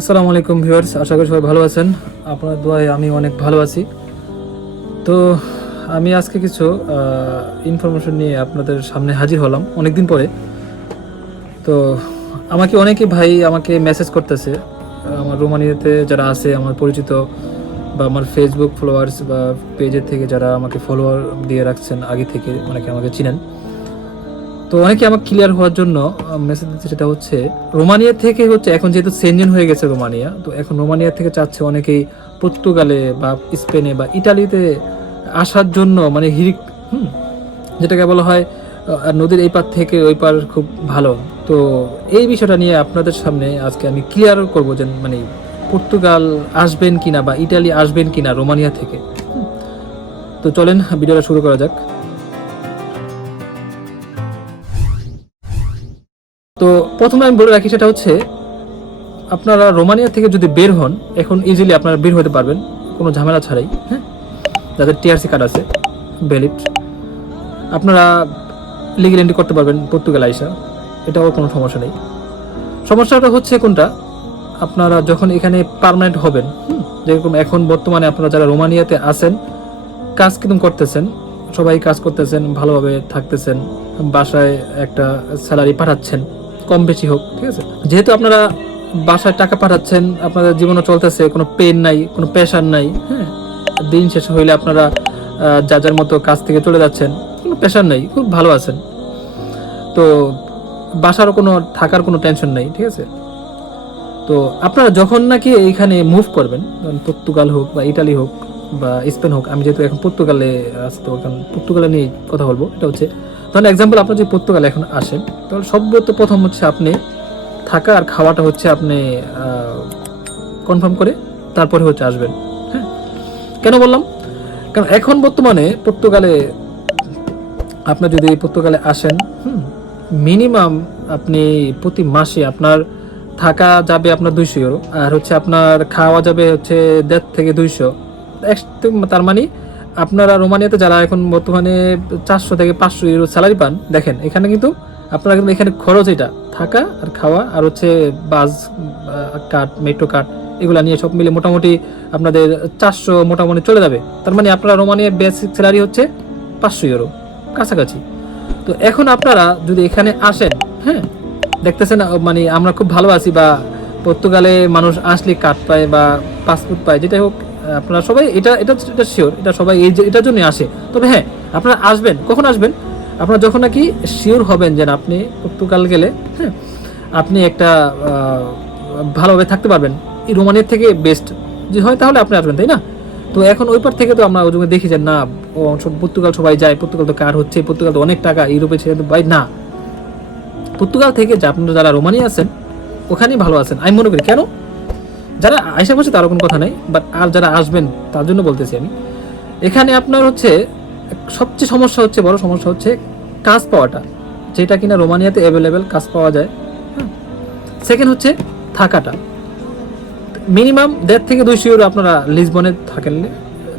আসসালামু আলাইকুম ভিউয়ার্স, আশা করি সবাই ভালো আছেন। আপনার দোয়ায় আমি অনেক ভালো আছি। তো, আমি আজকে কিছু ইনফরমেশন নিয়ে আপনাদের সামনে হাজির হলাম অনেক দিন পরে। তো, আমাকে অনেকে ভাই আমাকে মেসেজ করতেছে আমার রোমানিয়াতে যারা আছে, আমার পরিচিত বা আমার ফেসবুক ফলোয়ার্স বা পেজের থেকে যারা আমাকে ফলোয়ার দিয়ে রাখছেন, আগে থেকে অনেকে আমাকে চিনেন। তো অনেকে আমাকে ক্লিয়ার হওয়ার জন্য মেসেজ দিচ্ছে সেটা হচ্ছে, রোমানিয়া থেকে হচ্ছে, এখন যেহেতু সেনজেন হয়ে গেছে রোমানিয়া, তো এখন রোমানিয়া থেকে চাচ্ছে অনেকেই পর্তুগালে বা স্পেনে বা ইটালিতে আসার জন্য মানে হিরিক হুম, যেটাকে বলা হয় নদীর এই পার থেকে ওই পার খুব ভালো। তো এই বিষয়টা নিয়ে আপনাদের সামনে আজকে আমি ক্লিয়ার করব যে মানে পর্তুগাল আসবেন কিনা বা ইটালি আসবেন কিনা রোমানিয়া থেকে। তো চলেন, ভিডিওটা শুরু করা যাক। তো প্রথমে আমি বলে রাখি সেটা হচ্ছে, আপনারা রোমানিয়া থেকে যদি বের হন, এখন ইজিলি আপনারা বের হতে পারবেন, কোনো ঝামেলা ছাড়াই হ্যাঁ? যাদের টিআরসি কার্ড আছে ভ্যালিড আপনারা লিগেল এন্ট্রি করতে পারবেন পর্তুগাল আইসা, এটাও কোনো সমস্যা নেই। সমস্যাটা হচ্ছে কোনটা? আপনারা যখন এখানে পার্মানেন্ট হবেন যেরকম এখন বর্তমানে আপনারা যারা রোমানিয়াতে আছেন, কাজ কিন্তু করতেছেন, সবাই কাজ করতেছেন, ভালোভাবে থাকতেছেন, বাসায় একটা স্যালারি পাঠাচ্ছেন। কম বেশি হোক, ঠিক আছে? যেহেতু আপনারা বাসায় টাকা পাঠাচ্ছেন, আপনাদের জীবনও চলতেছে, কোনো পেন নাই, কোনো প্রেশার নাই হ্যাঁ? দিন শেষ হইলে আপনারা যা যার মতো কাজ থেকে চলে যাচ্ছেন, কোনো প্রেশার নেই, খুব ভালো আছেন। তো বাসারও কোনো, থাকার কোনো টেনশন নেই, ঠিক আছে? তো আপনারা যখন নাকি এইখানে মুভ করবেন পর্তুগাল হোক বা ইটালি হোক বা স্পেন হোক, আমি যেহেতু এখন পর্তুগালে আসতো এখন পর্তুগালে নিয়ে কথা বলব, এটা হচ্ছে ধরেন এক্সাম্পল আপনার যদি পর্তুগালে এখন আসেন তাহলে সর্বত প্রথম হচ্ছে আপনি থাকা আর খাওয়াটা হচ্ছে আপনি কনফার্ম করে তারপরে হচ্ছে আসবেন হ্যাঁ? কেন বললাম? কারণ এখন বর্তমানে পর্তুগালে আপনার যদি পর্তুগালে আসেন, হুম মিনিমাম আপনি প্রতি মাসে আপনার থাকা যাবে আপনার দুইশো ইউরো আর হচ্ছে আপনার খাওয়া যাবে হচ্ছে দেড় থেকে দুইশো। তার মানে আপনারা রোমানিয়াতে যারা এখন বর্তমানে চারশো থেকে পাঁচশো ইউরো স্যালারি পান, দেখেন, এখানে কিন্তু আপনারা কিন্তু এখানে খরচ এটা, থাকা আর খাওয়া আর হচ্ছে বাস কার্ড মেট্রো কার্ড এগুলো নিয়ে সব মিলে মোটামুটি আপনাদের চারশো মোটামুটি চলে যাবে। তার মানে আপনারা রোমানিয়ার বেসিক স্যালারি হচ্ছে পাঁচশো ইউরো কাছাকাছি। তো এখন আপনারা যদি এখানে আসেন হ্যাঁ দেখতেছেন মানে আমরা খুব ভালো আছি বা পর্তুগালে মানুষ আসলে কার্ড পায় বা পাসপোর্ট পায়, যেটাই হোক আপনারা সবাই এটা এটা এটা শিওর এটা সবাই এই যে এটার জন্যই আসে। তবে হ্যাঁ আপনারা আসবেন। কখন আসবেন? আপনারা যখন নাকি শিওর হবেন যে না, আপনি পর্তুগাল গেলে হ্যাঁ আপনি একটা ভালোভাবে থাকতে পারবেন। এই রোমানিয়ার থেকে বেস্ট যে হয় তাহলে আপনি আসবেন তাই না? তো এখন ওই পার থেকে তো আমরা ওই জন্য দেখি যে না পর্তুগাল সবাই যায়। পর্তুগাল তো কার হচ্ছে? পর্তুগাল তো অনেক টাকা ইউরোপে ছেড়ে ভাই না। পর্তুগাল থেকে আপনারা যারা রোমানিয়া আছেন ওখানেই ভালো আছেন। আমি মনে করি কেন? যারা আয়সা বসে তার কোনো কথা নেই বাট আর যারা আসবেন তার জন্য বলতেছি আমি। এখানে আপনার হচ্ছে, সবচেয়ে সমস্যা হচ্ছে, বড় সমস্যা হচ্ছে কাজ পাওয়াটা, যেটা কিনা রোমানিয়াতে অ্যাভেলেবেল কাজ পাওয়া যায় হ্যাঁ। সেকেন্ড হচ্ছে থাকাটা। মিনিমাম দেড় থেকে দুইশো ইউরো আপনারা লিসবনে থাকেন,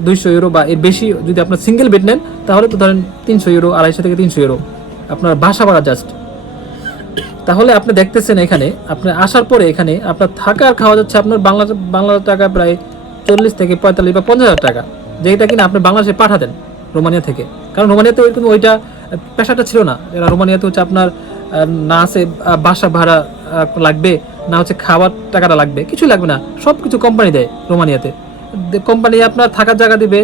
দুইশো ইউরো বা এর বেশি যদি আপনার সিঙ্গেল বেড নেন, তাহলে তো ধরেন তিনশো ইউরো আড়াইশো থেকে তিনশো ইউরো আপনার বাসা ভাড়া জাস্ট তাহলে আপনি দেখতেছেন এখানে, আপনি আসার পরে এখানে আপনার থাকা আর খাওয়া যাচ্ছে আপনার বাংলা বাংলা টাকা প্রায় চল্লিশ থেকে পঁয়তাল্লিশ বা পঞ্চাশ হাজার টাকা, যেটা কিনা আপনি বাংলাদেশে পাঠাতেন রোমানিয়া থেকে। কারণ রোমানিয়াতে ওই কিন্তু ওইটা পেশাটা ছিল না। রোমানিয়াতে হচ্ছে আপনার না আছে বাসা ভাড়া লাগবে, না হচ্ছে খাবার টাকাটা লাগবে, কিছু লাগবে না। সব কিছু কোম্পানি দেয় রোমানিয়াতে। কোম্পানি আপনার থাকার জায়গা দিবে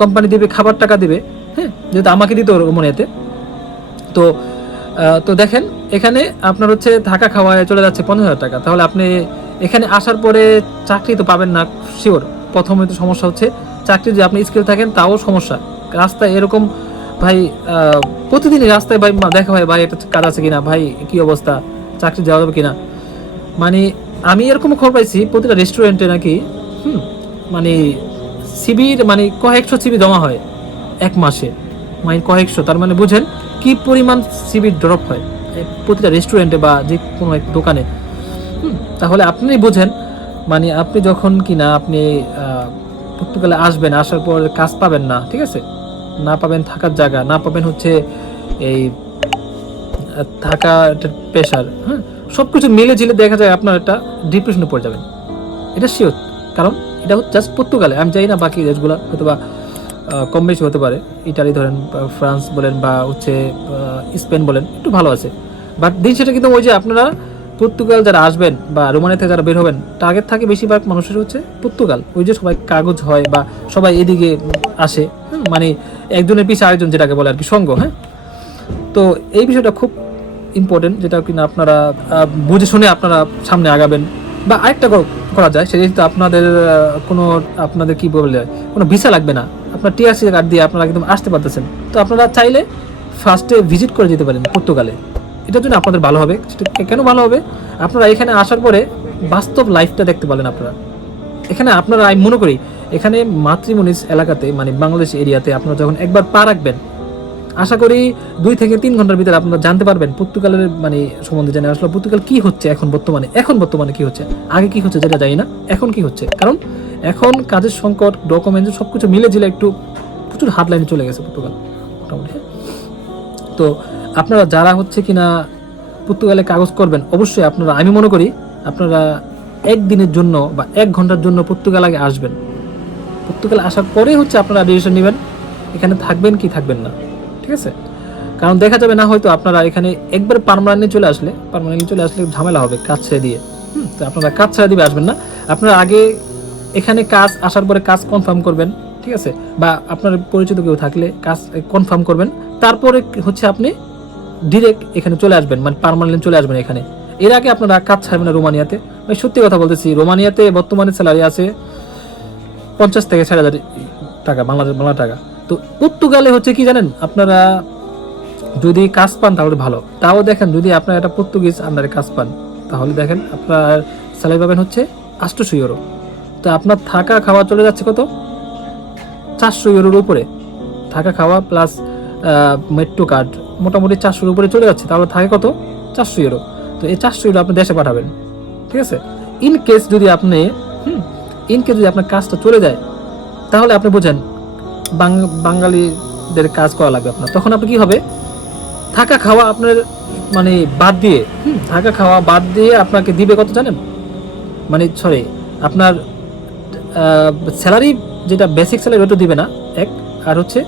কোম্পানি দিবে, খাবার টাকা দিবে হ্যাঁ যেহেতু আমাকে দিত রোমানিয়াতে। তো তো দেখেন, এখানে আপনার হচ্ছে থাকা খাওয়ায় চলে যাচ্ছে পঞ্চাশ হাজার টাকা। তাহলে আপনি এখানে আসার পরে চাকরি তো পাবেন না শিওর প্রথমে তো সমস্যা হচ্ছে চাকরি যদি আপনি স্কিল থাকেন তাও সমস্যা। রাস্তায় এরকম, ভাই প্রতিদিনই রাস্তায় ভাই দেখা ভাই ভাই একটা কাজ আছে কিনা, ভাই, কি অবস্থা, চাকরি যাওয়া যাবে কিনা? মানে আমি এরকম খবর পাইছি, প্রতিটা রেস্টুরেন্টে নাকি, হুম মানে সিবির মানে কয়েকশো সিবি জমা হয়, এক মাসে। মানে কয়েকশো, তার মানে বুঝেন কি পরিমাণ সিবি ড্রপ হয়? প্রতিটা রেস্টুরেন্টে বা যে কোনো এক দোকানে? তাহলে আপনি বোঝেন মানে আপনি যখন কিনা আপনি পর্তুগালে আসবেন, আসার পর কাজ পাবেন না, ঠিক আছে? না পাবেন থাকার জায়গা, না পাবেন হচ্ছে এই থাকা প্রেশার হ্যাঁ সব কিছু মিলে ঝিলে দেখা যায় আপনার একটা ডিপ্রেশনে পড়ে যাবেন। এটা শিওর কারণ এটা হচ্ছে জাস্ট পর্তুগালে, আমি জানি না বাকি দেশগুলো হয়তো বা কম বেশি হতে পারে। ইটালি ধরেন ফ্রান্স বলেন, বা হচ্ছে স্পেন বলেন, একটু ভালো আছে। বাট দিন সেটা কিন্তু ওই যে আপনারা পর্তুগাল যারা আসবেন বা রোমানিয়া থেকে যারা বের হবেন টার্গেট থাকে বেশিরভাগ মানুষের হচ্ছে পর্তুগাল। ওই যে সবাই কাগজ হয় বা সবাই এদিকে আসে মানে একজনের পিছিয়ে আরেকজন যেটাকে বলে আর কি সঙ্গ হ্যাঁ। তো এই বিষয়টা খুব ইম্পর্টেন্ট যেটা কিনা আপনারা বুঝে শুনে আপনারা সামনে আগাবেন। বা আরেকটা করা যায়, সেটা আপনাদের কোনো আপনাদের কি বলে, কোনো ভিসা লাগবে না। আপনার টিআরসি কার্ড দিয়ে আপনারা একদম আসতে পারতেছেন। তো আপনারা চাইলে ফার্স্টে ভিজিট করে যেতে পারেন পর্তুগালে। এটার জন্য আপনাদের ভালো হবে। সেটা কেন ভালো হবে? আপনারা এখানে আসার পরে বাস্তব লাইফটা দেখতে পারেন আপনারা। এখানে আপনারা, আমি মনে করি, এখানে মাতৃমনিস এলাকাতে মানে বাংলাদেশ এরিয়াতে আপনারা যখন একবার পা রাখবেন, আশা করি দুই থেকে তিন ঘণ্টার ভিতরে আপনারা জানতে পারবেন পর্তুগালের মানে সম্বন্ধে জানেন আসলে পর্তুগাল কি হচ্ছে এখন বর্তমানে এখন বর্তমানে কি হচ্ছে, আগে কি হচ্ছে যেটা জানি না, এখন কি হচ্ছে। কারণ এখন কাজের সংকট ডকুমেন্টস সব কিছু মিলে ঝিলে একটু প্রচুর হার্ড লাইনে চলে গেছে পর্তুগাল মোটামুটি হ্যাঁ। তো আপনারা যারা হচ্ছে কিনা পর্তুগালে কাগজ করবেন অবশ্যই আপনারা আমি মনে করি আপনারা একদিনের জন্য বা এক ঘণ্টার জন্য পর্তুগাল আগে আসবেন। পর্তুগাল আসার পরে হচ্ছে আপনারা ডিসিশন নেবেন এখানে থাকবেন কি থাকবেন না ঠিক আছে? কারণ দেখা যাবে না হয়তো আপনারা এখানে একবার পারমানেন্টলি চলে আসলে পারমানেন্টলি চলে আসলে ঝামেলা হবে কাজ ছেড়ে দিয়ে। হুম, তো আপনারা কাজ ছেড়ে দিবে আসবেন না। আপনারা আগে এখানে কাজ আসার পরে কাজ কনফার্ম করবেন, ঠিক আছে? বা আপনার পরিচিত কেউ থাকলে কাজ কনফার্ম করবেন। তারপরে হচ্ছে আপনি ডিরেক্ট এখানে চলে আসবেন মানে পার্মানেন্ট চলে আসবেন এখানে। এর আগে আপনারা কাজ ছাড়বেন না রোমানিয়াতে। আমি সত্যি কথা বলতেছি, রোমানিয়াতে বর্তমানে স্যালারি আছে পঞ্চাশ থেকে ষাট হাজার টাকা, বাংলাদেশ, বাংলা টাকা। তো পর্তুগালে হচ্ছে কি জানেন, আপনারা যদি কাজ পান তাহলে ভালো। তাও দেখেন, যদি আপনার একটা পর্তুগিজ আন্ডারে কাজ পান, তাহলে দেখেন আপনার স্যালারি পাবেন হচ্ছে আটশোশো ইউরো তো আপনার থাকা খাওয়া চলে যাচ্ছে কত? চারশো ইউরোর উপরে। থাকা খাওয়া প্লাস মেট্রো কার্ড মোটামুটি চারশোর উপরে চলে যাচ্ছে। তাহলে থাকে কত? চারশো ইউরো। তো এই চারশো ইউরো আপনি দেশে পাঠাবেন। ঠিক আছে? ইন কেস যদি আপনি, হুম ইন কেস যদি আপনার কাজটা চলে যায়, তাহলে আপনি বোঝেন বাঙালিদের কাজ করা লাগবে আপনার। তখন আপনি কি হবে? থাকা খাওয়া আপনার মানে বাদ দিয়ে থাকা খাওয়া বাদ দিয়ে আপনাকে দিবে কত জানেন? মানে সরি আপনার স্যালারি যেটা বেসিক স্যালারি ওটা দিবে না, এক। আর হচ্ছে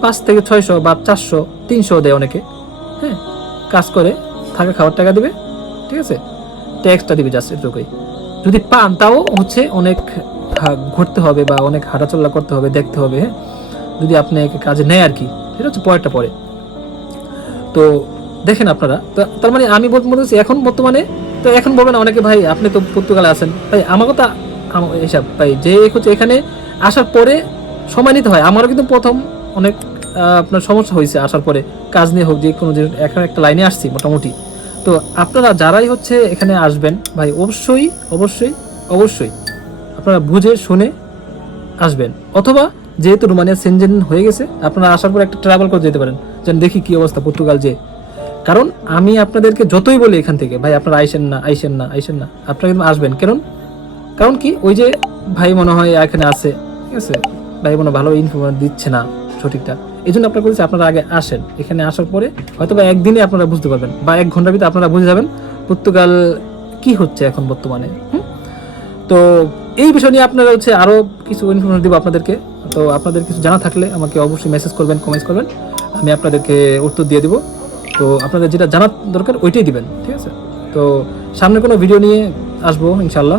পাঁচ থেকে ছয়শো বা চারশো, তিনশো দেয় অনেকে হ্যাঁ? কাজ করে, থাকা খাওয়ার টাকা দিবে, ঠিক আছে? ট্যাক্সটা দিবে জাস্ট এটুকুই। যদি পান, তাও হচ্ছে অনেক ঘুরতে হবে বা অনেক হাঁটাচলা করতে হবে, দেখতে হবে হ্যাঁ? যদি আপনি কাজে নেয় আর কি, সেটা হচ্ছে পরেরটা পরে। তো দেখেন আপনারা, তো- তার মানে আমি বলতে বলতেছি এখন বর্তমানে, তো এখন বলবেন অনেকে ভাই আপনি তো পর্তুগালে আছেন। ভাই, আমার কথা এসব ভাই যে হচ্ছে এখানে আসার পরে সময় নিতে হয়। আমারও কিন্তু প্রথম অনেক আপনার সমস্যা হয়েছে আসার পরে। কাজ নিয়ে হোক, যে কোনো যে এখন একটা লাইনে আসছি মোটামুটি। তো আপনারা যারাই হচ্ছে এখানে আসবেন, ভাই, অবশ্যই অবশ্যই অবশ্যই আপনারা বুঝে, শুনে আসবেন। অথবা যেহেতু রোমানিয়া সেনজেন হয়ে গেছে, আপনারা আসার পর একটা ট্রাভেল করে যেতে পারেন। যেন দেখি কি অবস্থা পর্তুগাল যে। কারণ আমি আপনাদেরকে যতই বলি এখান থেকে, ভাই, আপনারা আইসেন না আইসেন না আইসেন না, আপনারা কিন্তু আসবেন। কারণ কারণ কি, ওই যে ভাই মনে হয় এখানে আছে, ঠিক আছে? ভাই মনে ভালো ইনফরমেশন দিচ্ছে না সঠিকটা। এই জন্য আপনারা বলছি আপনারা আগে আসেন। এখানে আসার পরে হয়তো বা একদিনে আপনারা বুঝতে পারবেন বা এক ঘণ্টার ভিতরে আপনারা বুঝে যাবেন পর্তুগাল কি হচ্ছে এখন বর্তমানে? তো এই বিষয় নিয়ে আপনারা হচ্ছে আরও কিছু ইনফরমেশন দিব আপনাদেরকে। তো আপনাদের কিছু জানা থাকলে আমাকে অবশ্যই মেসেজ করবেন কমেন্টস করবেন। আমি আপনাদেরকে উত্তর দিয়ে দিব। তো আপনাদের যেটা জানার দরকার ওইটাই দিবেন, ঠিক আছে? তো সামনে কোনো ভিডিও নিয়ে আসব ইনশাল্লাহ